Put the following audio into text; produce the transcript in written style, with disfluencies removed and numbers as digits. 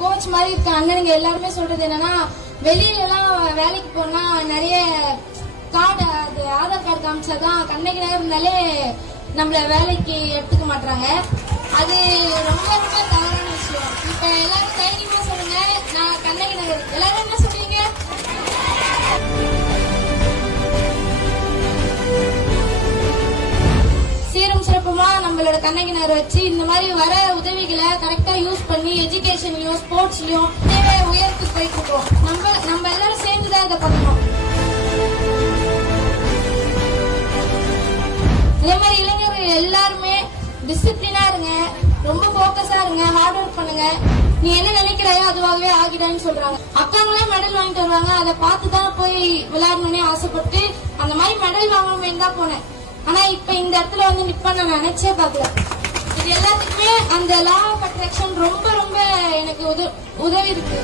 Coach மாதிரி இருக்க அண்ணனுங்க எல்லாருமே சொல்றது என்னன்னா, வெளியில எல்லாம் வேலைக்கு போனா நிறைய கார்டு, அது ஆதார் கார்டு காமிச்சாதான் கண்ணகி நகர் இருந்தாலே நம்மள வேலைக்கு எடுத்துக்க மாட்டாங்க. அது ரொம்ப ரொம்ப தவறான விஷயம். இப்ப எல்லாரும் தைரியமா சொல்லுங்க, நான் கண்ணகி நகர். எல்லாரும் என்ன சொல்றீங்க? சீரும் சிறப்புமா நம்மளோட கண்ணகி நகர் வச்சு இந்த மாதிரி வர உதவிகளை கரெக்டா யூஸ் பண்ணி எஜுகேஷன்லயும் ஸ்போர்ட்ஸ்லயும் தேவை உயரத்துக்கு போயிட்டு இருக்கோம். நம்ம எல்லாரும் சேர்ந்துதான் இதை பண்ணணும். இதே மாதிரி இளைஞர்கள் எல்லாருமே டிசிப்ளினா இருங்க, ரொம்ப போக்கஸா இருங்க, ஹார்ட் ஒர்க் பண்ணுங்க. நீ என்ன நினைக்கிறாயோ அதுவாகவே ஆகிடான்னு சொல்றாங்க. அக்காங்களாம் மெடல் வாங்கிட்டு வருவாங்க, அதை பார்த்துதான் போய் விளையாடணும்னே ஆசைப்பட்டு அந்த மாதிரி மெடல் வாங்கணுமே தான் போனேன். ஆனா இப்ப இந்த இடத்துல வந்து நிப்ப நான் நினைச்சே பாக்கல. இது எல்லாத்துக்குமே அந்த லா ஆஃப் அட்ராக்ஷன் ரொம்ப ரொம்ப எனக்கு உதவி இருக்கு.